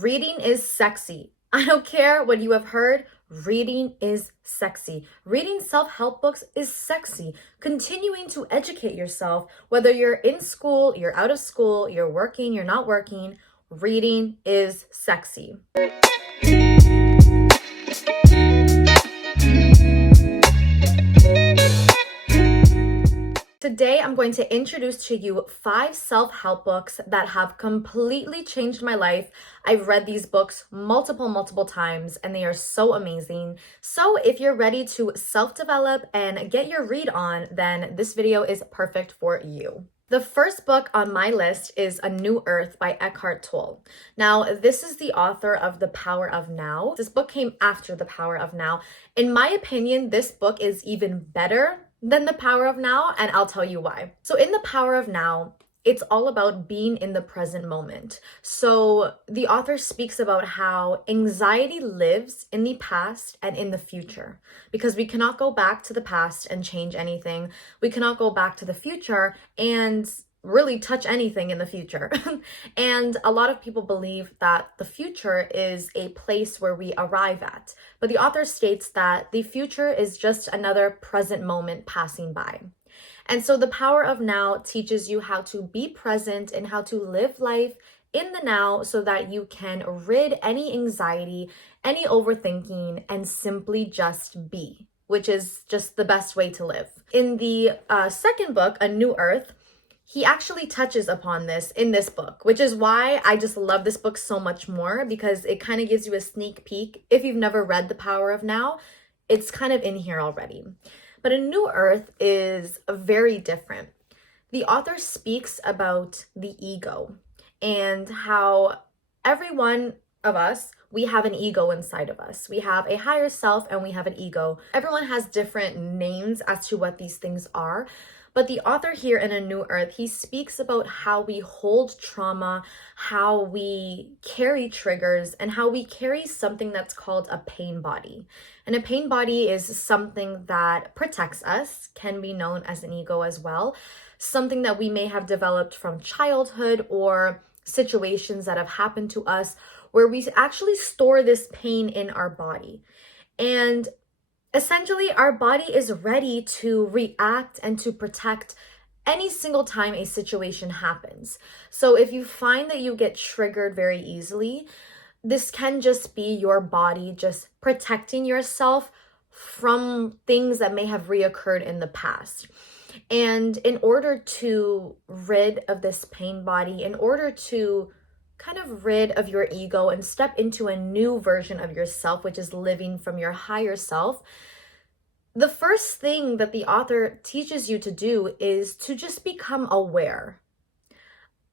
Reading is sexy. I don't care what you have heard. Reading is sexy. Reading self-help books is sexy. Continuing to educate yourself, whether you're in school, you're out of school, you're working, you're not working, reading is sexy. Today, I'm going to introduce to you 5 self-help books that have completely changed my life. I've read these books multiple times, and they are so amazing. So if you're ready to self-develop and get your read on, then this video is perfect for you. The first book on my list is A New Earth by Eckhart Tolle. Now, this is the author of The Power of Now. This book came after The Power of Now. In my opinion, this book is even better than The Power of Now, and I'll tell you why. So in The Power of Now, it's all about being in the present moment. So the author speaks about how anxiety lives in the past and in the future, because we cannot go back to the past and change anything. We cannot go back to the future and really touch anything in the future. And a lot of people believe that the future is a place where we arrive at. But the author states that the future is just another present moment passing by. And so The Power of Now teaches you how to be present and how to live life in the now so that you can rid any anxiety, any overthinking, and simply just be, which is just the best way to live. In the second book, A New Earth, he actually touches upon this in this book, which is why I just love this book so much more, because it kind of gives you a sneak peek. If you've never read The Power of Now, it's kind of in here already. But A New Earth is very different. The author speaks about the ego and how every one of us, we have an ego inside of us. We have a higher self and we have an ego. Everyone has different names as to what these things are. But the author here in A New Earth, he speaks about how we hold trauma, how we carry triggers, and how we carry something that's called a pain body. And a pain body is something that protects us, can be known as an ego as well, something that we may have developed from childhood or situations that have happened to us where we actually store this pain in our body. And essentially, our body is ready to react and to protect any single time a situation happens. So if you find that you get triggered very easily, this can just be your body just protecting yourself from things that may have reoccurred in the past. And in order to rid of this pain body, in order to kind of rid of your ego and step into a new version of yourself, which is living from your higher self, the first thing that the author teaches you to do is to just become aware.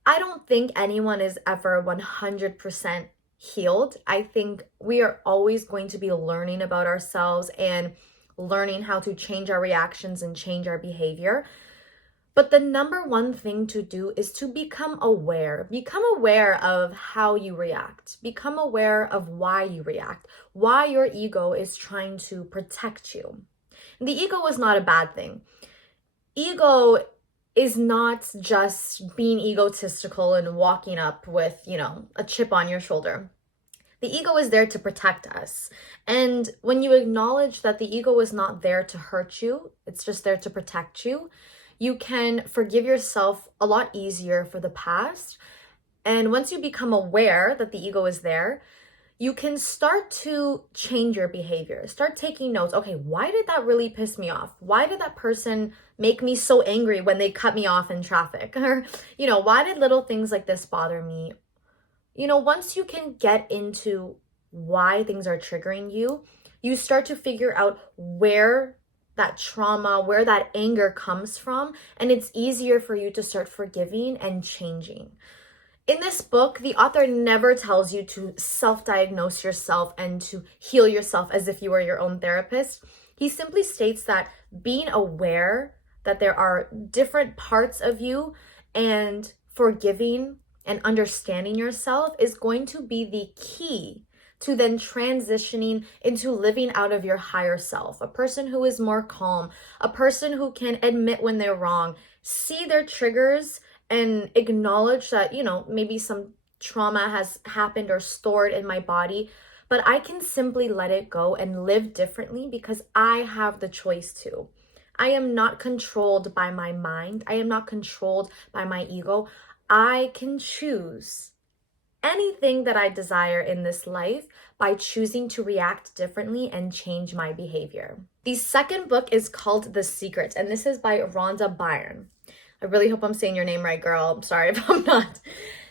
I don't think anyone is ever 100% healed. I think we are always going to be learning about ourselves and learning how to change our reactions and change our behavior. But the number one thing to do is to become aware. Become aware of how you react. Become aware of why you react, why your ego is trying to protect you. The ego is not a bad thing. Ego is not just being egotistical and walking up with, a chip on your shoulder. The ego is there to protect us. And when you acknowledge that the ego is not there to hurt you, it's just there to protect you, you can forgive yourself a lot easier for the past. And once you become aware that the ego is there, you can start to change your behavior. Start taking notes. Okay, why did that really piss me off? Why did that person make me so angry when they cut me off in traffic? Or, why did little things like this bother me? Once you can get into why things are triggering you, you start to figure out where that trauma, where that anger comes from, and it's easier for you to start forgiving and changing. In this book, the author never tells you to self-diagnose yourself and to heal yourself as if you were your own therapist. He simply states that being aware that there are different parts of you and forgiving and understanding yourself is going to be the key to then transitioning into living out of your higher self, a person who is more calm, a person who can admit when they're wrong, see their triggers, and acknowledge that, maybe some trauma has happened or stored in my body, but I can simply let it go and live differently because I have the choice to. I am not controlled by my mind. I am not controlled by my ego. I can choose anything that I desire in this life by choosing to react differently and change my behavior. The second book is called The Secret, and this is by Rhonda Byrne. I really hope I'm saying your name right, girl. I'm sorry if I'm not.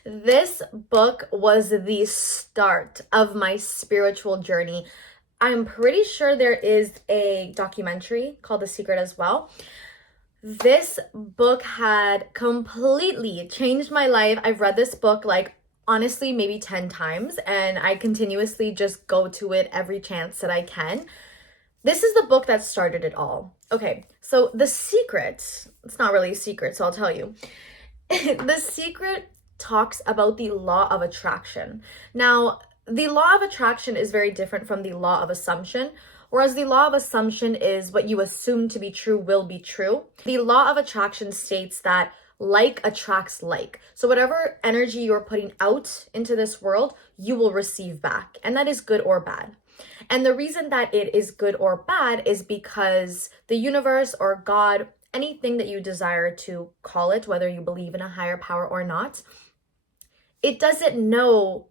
This book was the start of my spiritual journey. I'm pretty sure there is a documentary called The Secret as well. This book had completely changed my life. I've read this book like honestly maybe 10 times, and I continuously just go to it every chance that I can. This is the book that started it all. Okay, so The Secret, it's not really a secret, so I'll tell you. The Secret talks about the law of attraction. Now, the law of attraction is very different from the law of assumption. Whereas the law of assumption is what you assume to be true will be true. The law of attraction states that like attracts like. So whatever energy you're putting out into this world, you will receive back. And that is good or bad. And the reason that it is good or bad is because the universe or God, anything that you desire to call it, whether you believe in a higher power or not, it doesn't know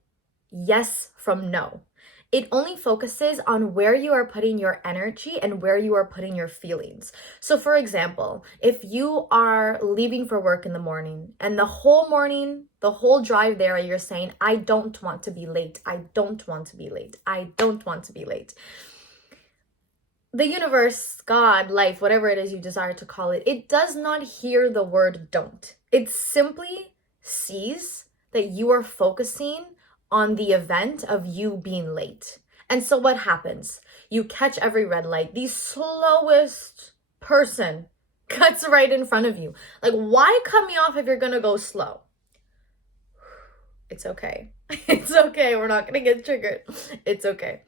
yes from no. It only focuses on where you are putting your energy and where you are putting your feelings. So for example, if you are leaving for work in the morning and the whole morning, the whole drive there, you're saying, I don't want to be late. I don't want to be late. I don't want to be late. The universe, God, life, whatever it is you desire to call it, it does not hear the word don't. It simply sees that you are focusing on the event of you being late. And so what happens? You catch every red light. The slowest person cuts right in front of you. Like, why cut me off if you're gonna go slow? It's okay. It's okay. We're not gonna get triggered. It's okay.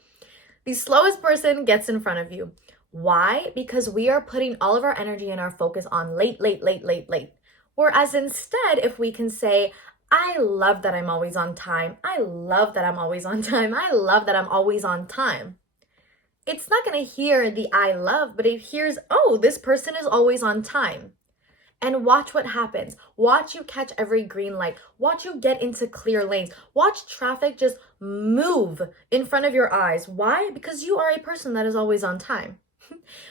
The slowest person gets in front of you. Why? Because we are putting all of our energy and our focus on late, late, late, late, late. Whereas instead, if we can say, I love that I'm always on time. I love that I'm always on time. I love that I'm always on time. It's not going to hear the I love, but it hears, oh, this person is always on time. And watch what happens. Watch you catch every green light. Watch you get into clear lanes. Watch traffic just move in front of your eyes. Why? Because you are a person that is always on time.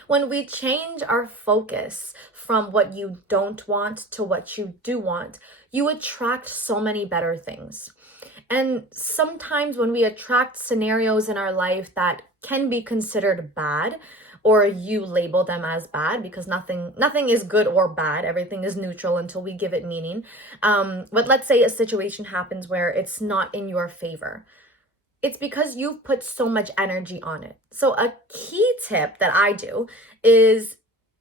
When we change our focus from what you don't want to what you do want, you attract so many better things. And sometimes when we attract scenarios in our life that can be considered bad, or you label them as bad, because nothing is good or bad, everything is neutral until we give it meaning. But let's say a situation happens where it's not in your favor. It's because you've put so much energy on it. So a key tip that I do is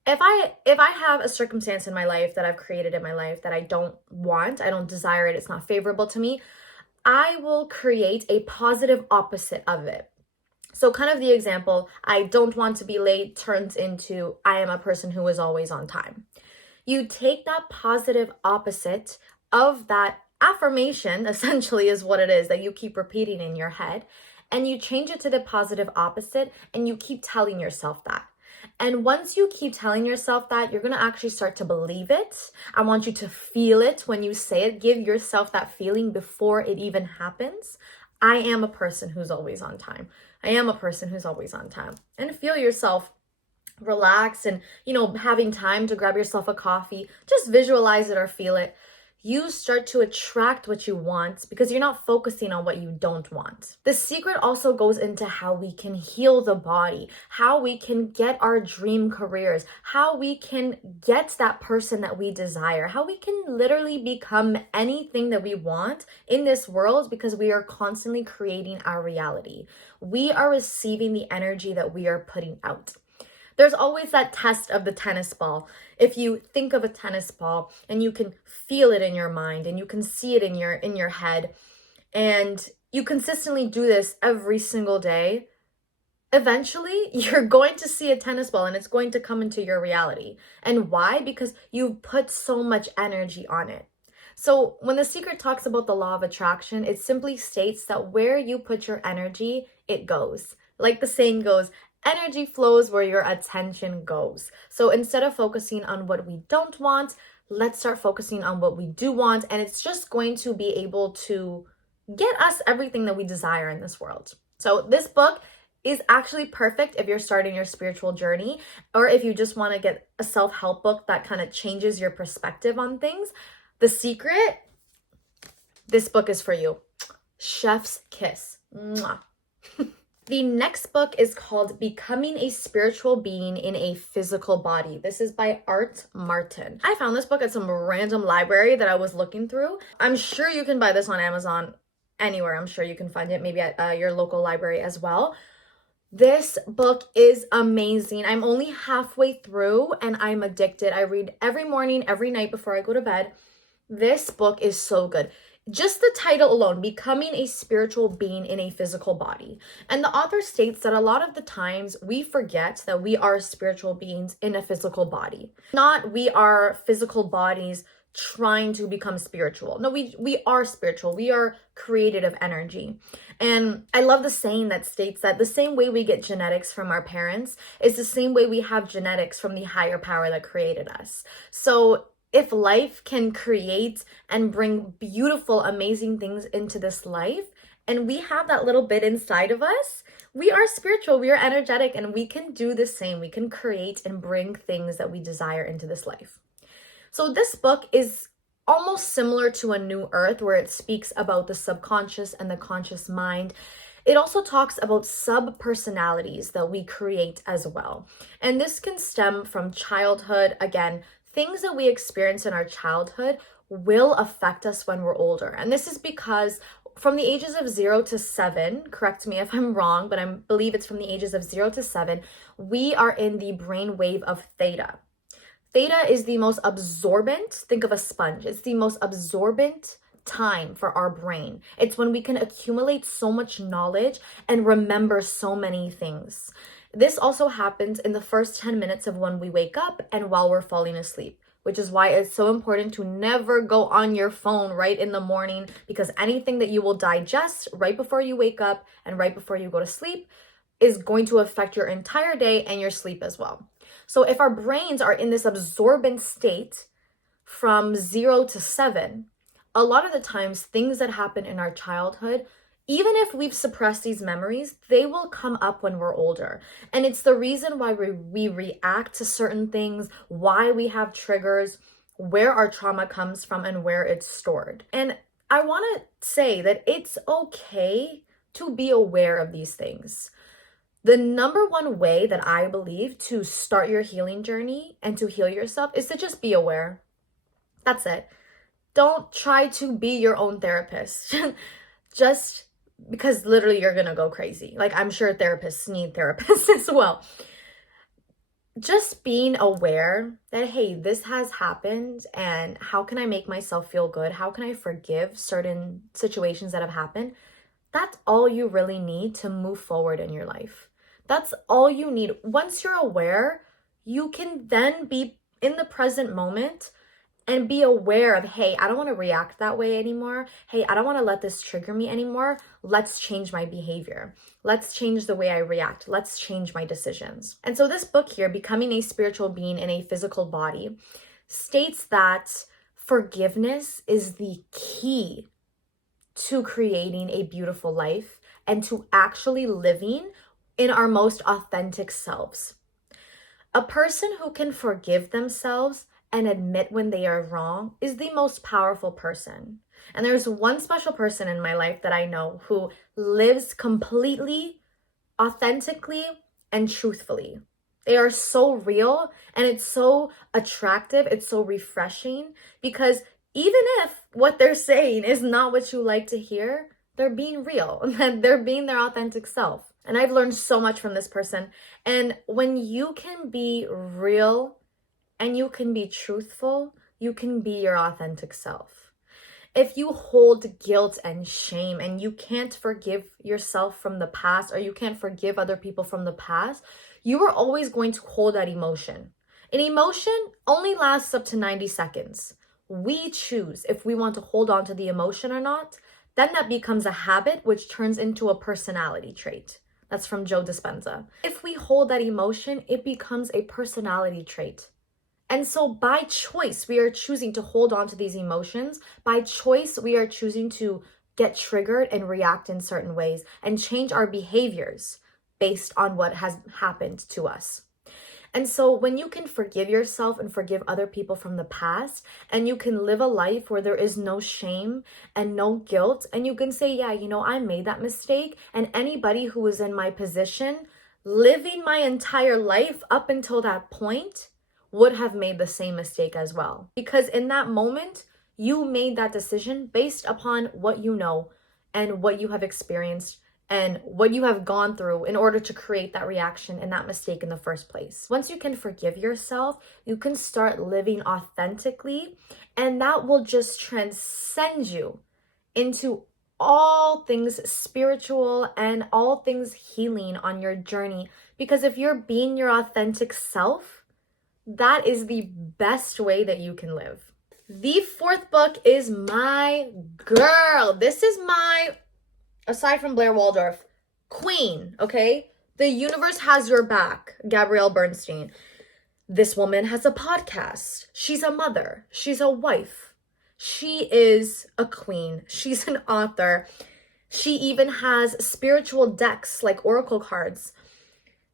if I have a circumstance in my life that I've created in my life that I don't want, I don't desire it, it's not favorable to me, I will create a positive opposite of it. So kind of the example, I don't want to be late turns into I am a person who is always on time. You take that positive opposite of that affirmation, essentially is what it is that you keep repeating in your head, and you change it to the positive opposite and you keep telling yourself that. And once you keep telling yourself that, you're going to actually start to believe it. I want you to feel it when you say it. Give yourself that feeling before it even happens. I am a person who's always on time. I am a person who's always on time. And feel yourself relax and, having time to grab yourself a coffee. Just visualize it or feel it. You start to attract what you want because you're not focusing on what you don't want. The secret also goes into how we can heal the body, how we can get our dream careers, how we can get that person that we desire, how we can literally become anything that we want in this world because we are constantly creating our reality. We are receiving the energy that we are putting out. There's always that test of the tennis ball. If you think of a tennis ball and you can feel it in your mind and you can see it in your head and you consistently do this every single day, eventually you're going to see a tennis ball and it's going to come into your reality. And why? Because you put so much energy on it. So when The Secret talks about the law of attraction, it simply states that where you put your energy, it goes. Like the saying goes, energy flows where your attention goes. So instead of focusing on what we don't want, let's start focusing on what we do want. And it's just going to be able to get us everything that we desire in this world. So this book is actually perfect if you're starting your spiritual journey, or if you just want to get a self-help book that kind of changes your perspective on things. The Secret, this book is for you. Chef's kiss. Mwah. The next book is called Becoming a Spiritual Being in a Physical Body. This is by Art Martin. I found this book at some random library that I was looking through. I'm sure you can buy this on Amazon, anywhere. I'm sure you can find it, maybe at your local library as well. This book is amazing. I'm only halfway through and I'm addicted. I read every morning, every night before I go to bed. This book is so good. Just the title alone, Becoming a Spiritual Being in a Physical Body. And the author states that a lot of the times we forget that we are spiritual beings in a physical body. Not we are physical bodies trying to become spiritual. No, we are spiritual. We are created of energy. And I love the saying that states that the same way we get genetics from our parents is the same way we have genetics from the higher power that created us. So if life can create and bring beautiful, amazing things into this life, and we have that little bit inside of us, we are spiritual, we are energetic, and we can do the same. We can create and bring things that we desire into this life. So this book is almost similar to A New Earth, where it speaks about the subconscious and the conscious mind. It also talks about sub-personalities that we create as well. And this can stem from childhood. Again, things that we experience in our childhood will affect us when we're older. And this is because from the ages of 0 to 7, correct me if I'm wrong, but I believe it's from the ages of 0 to 7, we are in the brain wave of theta. Theta is the most absorbent, think of a sponge, it's the most absorbent time for our brain. It's when we can accumulate so much knowledge and remember so many things. This also happens in the first 10 minutes of when we wake up and while we're falling asleep, which is why it's so important to never go on your phone right in the morning, because anything that you will digest right before you wake up and right before you go to sleep is going to affect your entire day and your sleep as well. So if our brains are in this absorbent state from 0 to 7, a lot of the times things that happen in our childhood, even if we've suppressed these memories, they will come up when we're older. And it's the reason why we react to certain things, why we have triggers, where our trauma comes from, and where it's stored. And I want to say that it's okay to be aware of these things. The number one way that I believe to start your healing journey and to heal yourself is to just be aware. That's it. Don't try to be your own therapist. Just because literally you're going to go crazy. Like, I'm sure therapists need therapists as well. Just being aware that, hey, this has happened and how can I make myself feel good? How can I forgive certain situations that have happened? That's all you really need to move forward in your life. That's all you need. Once you're aware, you can then be in the present moment and be aware of, hey, I don't want to react that way anymore. Hey, I don't want to let this trigger me anymore. Let's change my behavior. Let's change the way I react. Let's change my decisions. And so this book here, Becoming a Spiritual Being in a Physical Body, states that forgiveness is the key to creating a beautiful life and to actually living in our most authentic selves. A person who can forgive themselves and admit when they are wrong is the most powerful person. And there's one special person in my life that I know who lives completely, authentically, and truthfully. They are so real and it's so attractive, it's so refreshing, because even if what they're saying is not what you like to hear, they're being real and they're being their authentic self. And I've learned so much from this person. And when you can be real and you can be truthful, you can be your authentic self. If you hold guilt and shame and you can't forgive yourself from the past, or you can't forgive other people from the past, you are always going to hold that emotion. An emotion only lasts up to 90 seconds. we choose if we want to hold on to the emotion or not, then that becomes a habit, which turns into a personality trait. That's from Joe Dispenza. If we hold that emotion, it becomes a personality trait. And so by choice, we are choosing to hold on to these emotions. By choice, we are choosing to get triggered and react in certain ways and change our behaviors based on what has happened to us. And so when you can forgive yourself and forgive other people from the past, and you can live a life where there is no shame and no guilt, and you can say, yeah, you know, I made that mistake, and anybody who was in my position, living my entire life up until that point, would have made the same mistake as well. Because in that moment, you made that decision based upon what you know and what you have experienced and what you have gone through in order to create that reaction and that mistake in the first place. Once you can forgive yourself, you can start living authentically, and that will just transcend you into all things spiritual and all things healing on your journey. Because if you're being your authentic self, that is the best way that you can live. The fourth book is my girl. This is my, aside from Blair Waldorf, queen, okay? The Universe Has Your Back, Gabrielle Bernstein. This woman has a podcast. She's a mother. She's a wife. She is a queen. She's an author. She even has spiritual decks like oracle cards.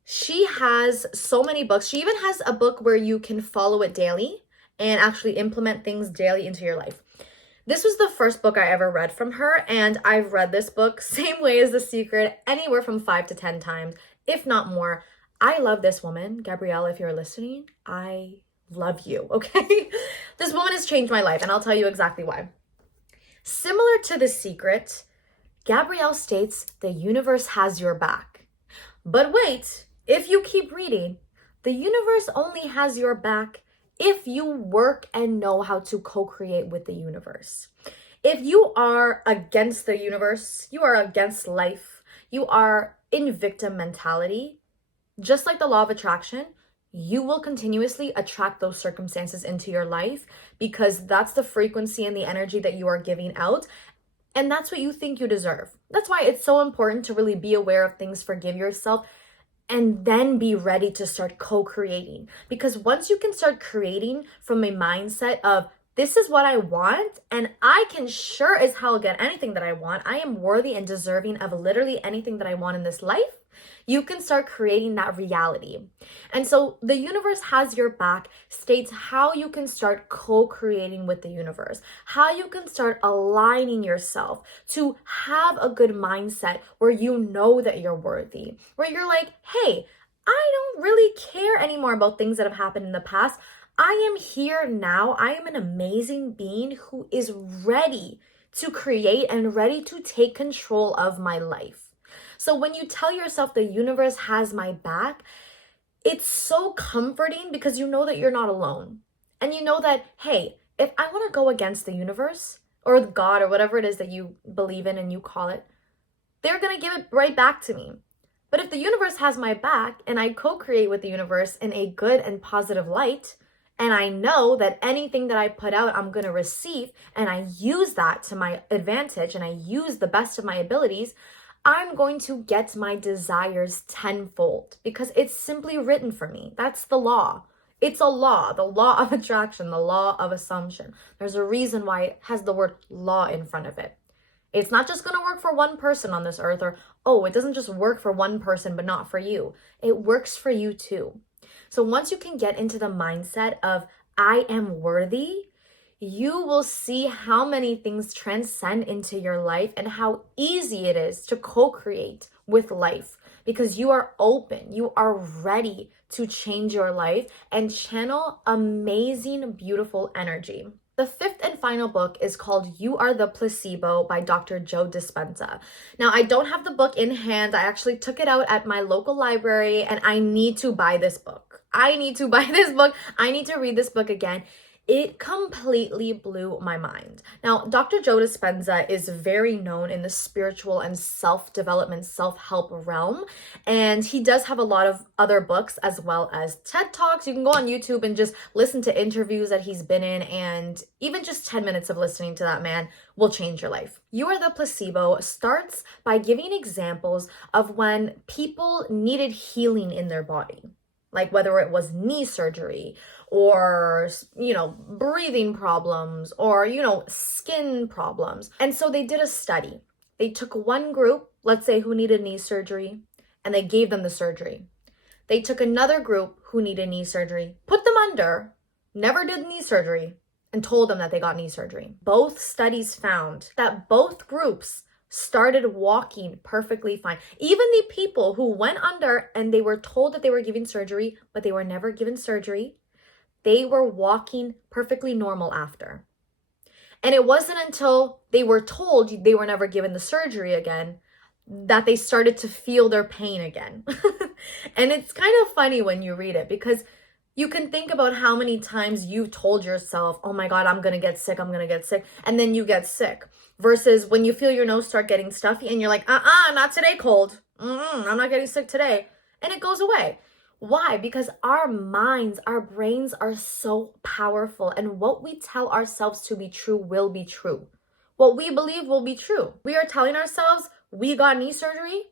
She has so many books. She even has a book where you can follow it daily and actually implement things daily into your life. This was the first book I ever read from her, and I've read this book same way as The Secret, anywhere from 5 to 10 times, if not more. I love this woman. Gabrielle, if you're listening, I love you, okay? This woman has changed my life, and I'll tell you exactly why. Similar to The Secret, Gabrielle states the universe has your back. But wait, if you keep reading, the universe only has your back if you work and know how to co-create with the universe. If you are against the universe, you are against life, you are in victim mentality, just like the law of attraction, you will continuously attract those circumstances into your life because that's the frequency and the energy that you are giving out. And that's what you think you deserve. That's why it's so important to really be aware of things, forgive yourself, and then be ready to start co-creating. Because once you can start creating from a mindset of, this is what I want, and I can sure as hell get anything that I want. I am worthy and deserving of literally anything that I want in this life. You can start creating that reality. And so the universe has your back states how you can start co-creating with the universe, how you can start aligning yourself to have a good mindset where you know that you're worthy, where you're like, hey, I don't really care anymore about things that have happened in the past. I am here now. I am an amazing being who is ready to create and ready to take control of my life. So when you tell yourself the universe has my back, it's so comforting because you know that you're not alone. And you know that, hey, if I want to go against the universe or God or whatever it is that you believe in and you call it, they're going to give it right back to me. But if the universe has my back and I co-create with the universe in a good and positive light, and I know that anything that I put out, I'm going to receive, and I use that to my advantage, and I use the best of my abilities, I'm going to get my desires tenfold because it's simply written for me. That's the law. It's a law, the law of attraction, the law of assumption. There's a reason why it has the word law in front of it. It's not just going to work for one person on this earth, or, oh, it doesn't just work for one person, but not for you. It works for you too. So once you can get into the mindset of, I am worthy, you will see how many things transcend into your life and how easy it is to co-create with life because you are open, you are ready to change your life and channel amazing, beautiful energy. The fifth and final book is called You Are the Placebo by Dr. Joe Dispenza. Now, I don't have the book in hand. I actually took it out at my local library and I need to buy this book. I need to buy this book. I need to read this book again. It completely blew my mind. Now, Dr. Joe Dispenza is very known in the spiritual and self-development, self-help realm, and he does have a lot of other books as well as TED Talks. You can go on YouTube and just listen to interviews that he's been in, and even just 10 minutes of listening to that man will change your life. You Are the Placebo starts by giving examples of when people needed healing in their body, like whether it was knee surgery or, breathing problems or, skin problems. And so they did a study. They took one group, let's say who needed knee surgery, and they gave them the surgery. They took another group who needed knee surgery, put them under, never did knee surgery, and told them that they got knee surgery. Both studies found that both groups started walking perfectly fine. Even the people who went under and they were told that they were giving surgery, but they were never given surgery, they were walking perfectly normal after. And it wasn't until they were told they were never given the surgery again that they started to feel their pain again. And it's kind of funny when you read it, because you can think about how many times you've told yourself, oh my God, I'm going to get sick, and then you get sick. Versus when you feel your nose start getting stuffy and you're like, not today, cold. I'm not getting sick today. And it goes away. Why? Because our minds, our brains are so powerful, and what we tell ourselves to be true will be true. What we believe will be true. We are telling ourselves we got knee surgery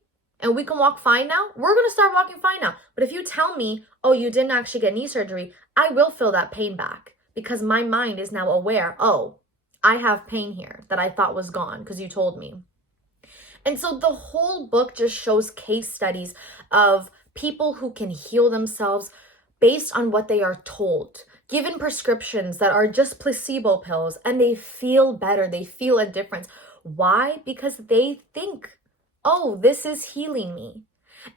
and we can walk fine now. We're going to start walking fine now. But if you tell me, oh, you didn't actually get knee surgery, I will feel that pain back, because my mind is now aware, oh, I have pain here that I thought was gone because you told me. And so the whole book just shows case studies of people who can heal themselves based on what they are told, given prescriptions that are just placebo pills, and they feel better, they feel a difference. Why? Because they think, oh, this is healing me.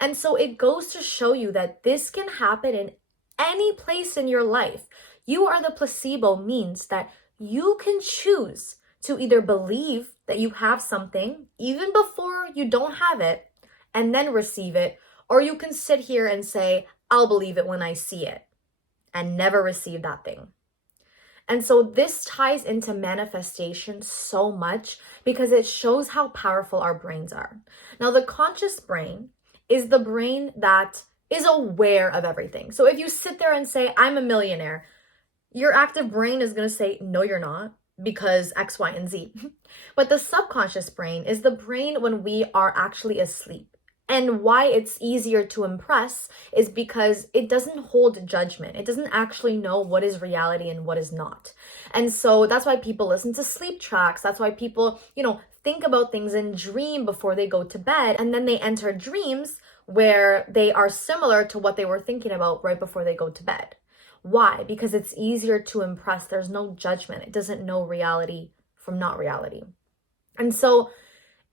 And so it goes to show you that this can happen in any place in your life. You are the placebo means that you can choose to either believe that you have something even before you don't have it and then receive it, or you can sit here and say, I'll believe it when I see it, and never receive that thing. And so this ties into manifestation so much because it shows how powerful our brains are. Now, the conscious brain is the brain that is aware of everything. So if you sit there and say, I'm a millionaire, your active brain is going to say, no, you're not, because X, Y, and Z. But the subconscious brain is the brain when we are actually asleep. And why it's easier to impress is because it doesn't hold judgment. It doesn't actually know what is reality and what is not. And so that's why people listen to sleep tracks. That's why people, think about things and dream before they go to bed. And then they enter dreams where they are similar to what they were thinking about right before they go to bed. Why? Because it's easier to impress. There's no judgment. It doesn't know reality from not reality. And so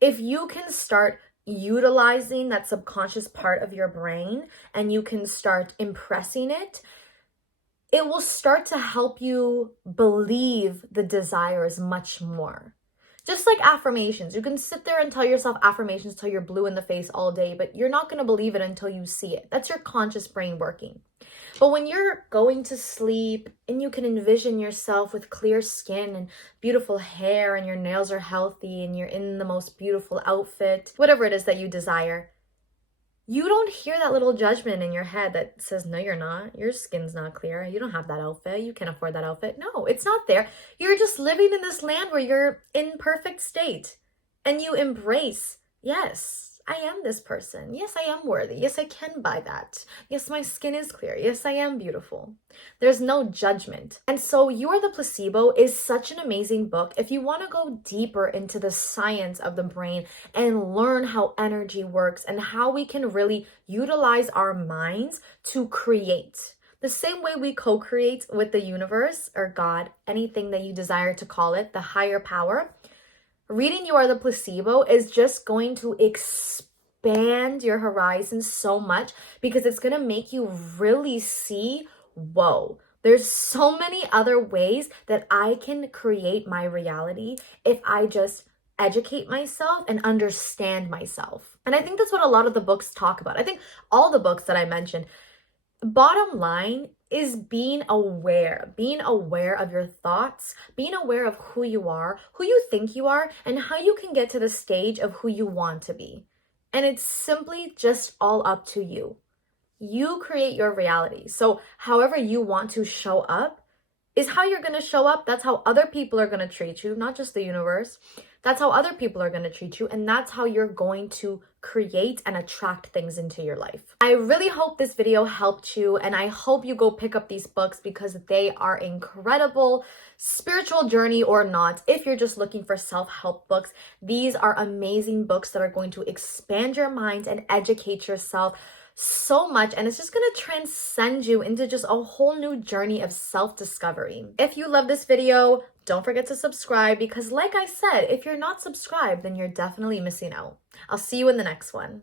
if you can start utilizing that subconscious part of your brain and you can start impressing it, it will start to help you believe the desires much more. Just like affirmations, you can sit there and tell yourself affirmations till you're blue in the face all day, but you're not going to believe it until you see it. That's your conscious brain working. But when you're going to sleep and you can envision yourself with clear skin and beautiful hair and your nails are healthy and you're in the most beautiful outfit, whatever it is that you desire, you don't hear that little judgment in your head that says, no, you're not. Your skin's not clear. You don't have that outfit. You can't afford that outfit. No, it's not there. You're just living in this land where you're in perfect state and you embrace, yes, I am this person. Yes, I am worthy. Yes, I can buy that. Yes, my skin is clear. Yes, I am beautiful. There's no judgment. And so You Are the Placebo is such an amazing book. If you want to go deeper into the science of the brain and learn how energy works and how we can really utilize our minds to create, the same way we co-create with the universe or God, anything that you desire to call it, the higher power, reading You Are the Placebo is just going to expand your horizons so much because it's going to make you really see, whoa, there's so many other ways that I can create my reality if I just educate myself and understand myself. And I think that's what a lot of the books talk about. I think all the books that I mentioned, bottom line, is being aware of your thoughts, being aware of who you are, who you think you are, and how you can get to the stage of who you want to be. And it's simply just all up to you. You create your reality. So however you want to show up is how you're going to show up. That's how other people are going to treat you, not just the universe. That's how other people are going to treat you. And that's how you're going to create and attract things into your life. I really hope this video helped you, and I hope you go pick up these books because they are incredible. Spiritual journey or not, if you're just looking for self-help books, these are amazing books that are going to expand your mind and educate yourself so much, and it's just going to transcend you into just a whole new journey of self-discovery. If you love this video, don't forget to subscribe because, like I said, if you're not subscribed, then you're definitely missing out. I'll see you in the next one.